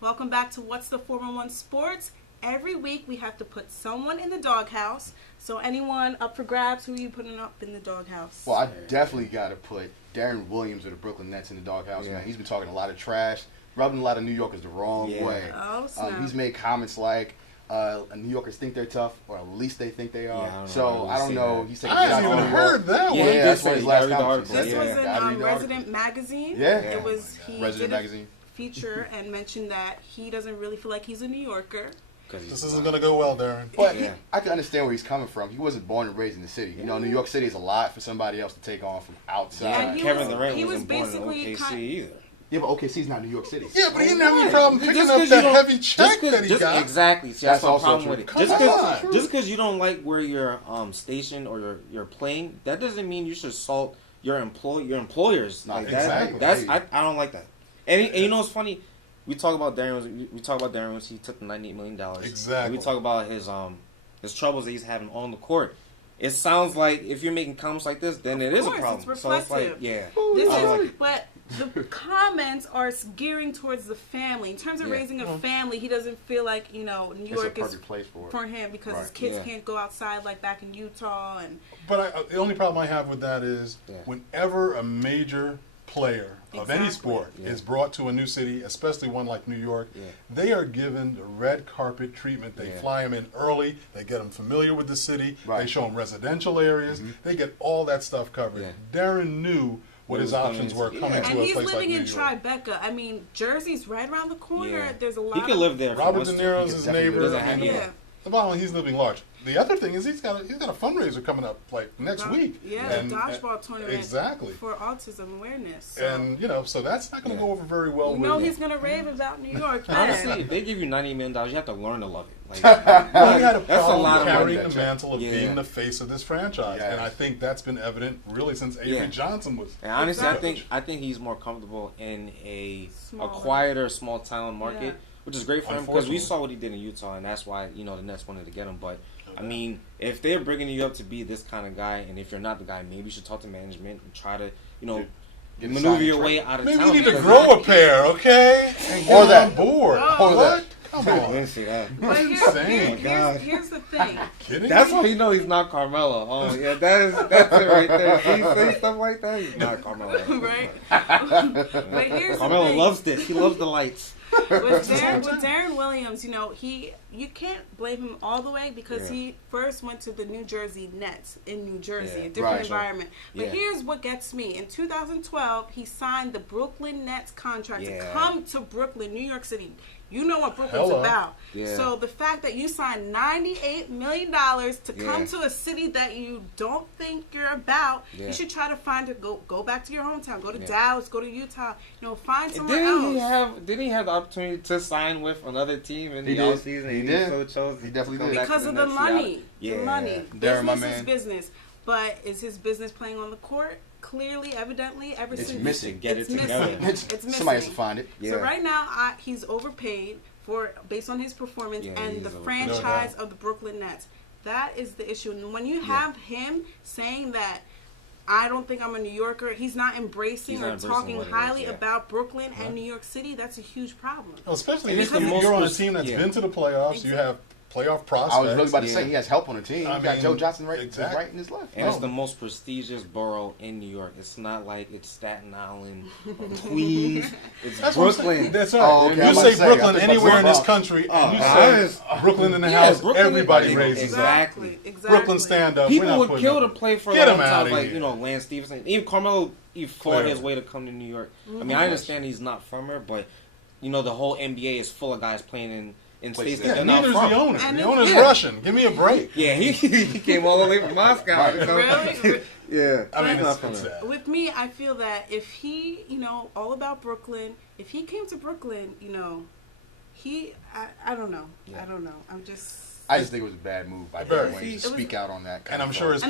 Welcome back to What's the 411 Sports. Every week we have to put someone in the doghouse. So anyone up for grabs, who are you putting up in the doghouse? Well, I definitely got to put Deron Williams of the Brooklyn Nets in the doghouse, man. He's been talking a lot of trash, rubbing a lot of New Yorkers the wrong way. Oh, snap. He's made comments like, New Yorkers think they're tough, or at least they think they are. Yeah, I don't know. He's taking I haven't even heard that one. Yeah, that's what his last comment This was in Resident Magazine. Yeah. It was, he Resident did Magazine. a feature and mentioned that he doesn't really feel like he's a New Yorker. This isn't going to go well, Deron. But I can understand where he's coming from. He wasn't born and raised in the city. You know, New York City is a lot for somebody else to take on from outside. Yeah, Kevin Durant he wasn't born in basically OKC either. Yeah, but OKC's not New York City. Yeah, but he didn't have any problem picking up that heavy check that he got. Exactly. See, That's that's my also problem true. with it. Come on. Just because you don't like where you're stationed or you're playing, that doesn't mean you should assault your employers. Not Like exactly. That's I don't like that. And you know what's funny? We talk about Deron. We talk about Deron when he took the $98 million. Exactly. And we talk about his troubles that he's having on the court. It sounds like if you're making comments like this, then it is a problem. It's So it's like, reflective. But the comments are gearing towards the family. In terms of raising a family, he doesn't feel like, New York is place for him because his kids can't go outside like back in Utah. But the only problem I have with that is whenever a major player of any sport is brought to a new city, especially one like New York, they are given the red carpet treatment. They fly them in early. They get them familiar with the city. They show them residential areas. They get all that stuff covered. Deron knew what his options were coming to a place like New York. And he's living in Tribeca. I mean, Jersey's right around the corner. There's a lot. He could live there. Robert De Niro's his neighbor. The bottom line, he's living large. The other thing is he's got a fundraiser coming up like next week. Yeah, a dodgeball tournament. Exactly. For autism awareness. So. And so that's not going to go over very well. He's going to rave about New York. Honestly, if they give you $90 million, you have to learn to love it. He had a that's a lot of carrying money. the mantle of being the face of this franchise, and I think that's been evident really since Avery Johnson was. And honestly, I think he's more comfortable in a quieter, small town market, which is great for him because we saw what he did in Utah, and that's why the Nets wanted to get him. But I mean, if they're bringing you up to be this kind of guy, and if you're not the guy, maybe you should talk to management and try to maneuver your way out of town. Maybe you need to grow a pair, okay, and get on board. What? Come on. I didn't see that. But here's the thing. That's how you know he's not Carmelo. Oh yeah, that's it right there. If he say stuff like that, he's not Carmelo. Right. But here's Carmelo the thing. loves this. He loves the lights. With Deron Williams, you can't blame him all the way because he first went to the New Jersey Nets in New Jersey, a different environment. But here's what gets me. In 2012, he signed the Brooklyn Nets contract to come to Brooklyn, New York City. You know what Brooklyn's about. Yeah. So the fact that you signed $98 million to come to a city that you don't think you're about, you should try to go back to your hometown. Go to Dallas, go to Utah. Find somewhere else. Didn't he have the opportunity to sign with another team in the offseason? He did. He definitely did. Because of the money. The money. Deron, my business is business. But is his business playing on the court? Clearly, evidently, it's missing. Get it together. It's missing. Somebody has to find it. Yeah. So right now, he's overpaid based on his performance and the franchise of the Brooklyn Nets. That is the issue. And when you have him saying that, I don't think I'm a New Yorker, he's not embracing or talking highly about Brooklyn and New York City, that's a huge problem. Well, especially if you're on a team that's been to the playoffs, exactly. You have playoff prospects. I was really about to say he has help on the team. He got Joe Johnson right in his left. And it's the most prestigious borough in New York. It's not like it's Staten Island or Queens. It's Brooklyn. That's right. Oh, okay. You say Brooklyn anywhere in this country, and you say Brooklyn in the house, everybody raises exactly. Brooklyn stand up. People would kill to play for a long time, like Lance Stevenson. Even Carmelo, he fought his way to come to New York. I mean, I understand he's not from here, but the whole NBA is full of guys playing in states that they're not from. The owner. The owner's Russian. Give me a break. Yeah, he came all the way from Moscow. Really? Yeah. I mean, with me, I feel that if he, all about Brooklyn, if he came to Brooklyn, I don't know. Yeah. I don't know. I just think it was a bad move by Deron Williams to speak out on that. And I'm sure his PR,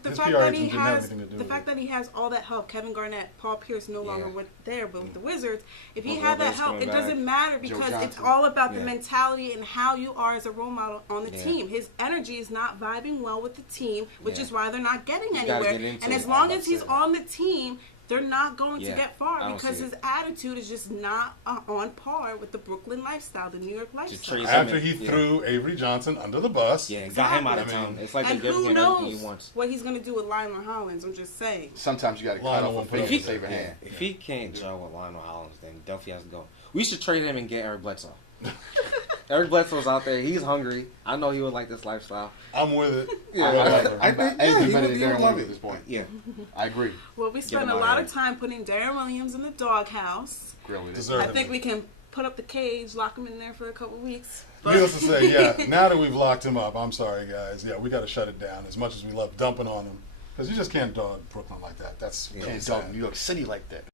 the fact that he has the fact that he has all that help. Kevin Garnett, Paul Pierce no longer there, but with the Wizards, if he had that help, it doesn't matter because it's all about the mentality and how you are as a role model on the team. His energy is not vibing well with the team, which is why they're not getting anywhere. And as long as he's on the team, they're not going to get far because his attitude is just not on par with the Brooklyn lifestyle, the New York lifestyle. After he threw Avery Johnson under the bus. Yeah, got him out of town. It's like and who knows what he's going to do with Lionel Hollins. I'm just saying. Sometimes you got to cut off a finger to save a hand. If he can't gel with Lionel Hollins, then Duffy has to go. We should trade him and get Eric Bledsoe. Eric Bledsoe's out there. He's hungry. I know he would like this lifestyle. I'm with it. Yeah, I think he would love it at this point. Yeah, I agree. Well, we spent a lot of time putting Deron Williams in the doghouse. I think we can put up the cage, lock him in there for a couple weeks. Needless to say, now that we've locked him up, I'm sorry, guys. Yeah, we got to shut it down. As much as we love dumping on him, because you just can't dog Brooklyn like that. That's can't dog New York City like that.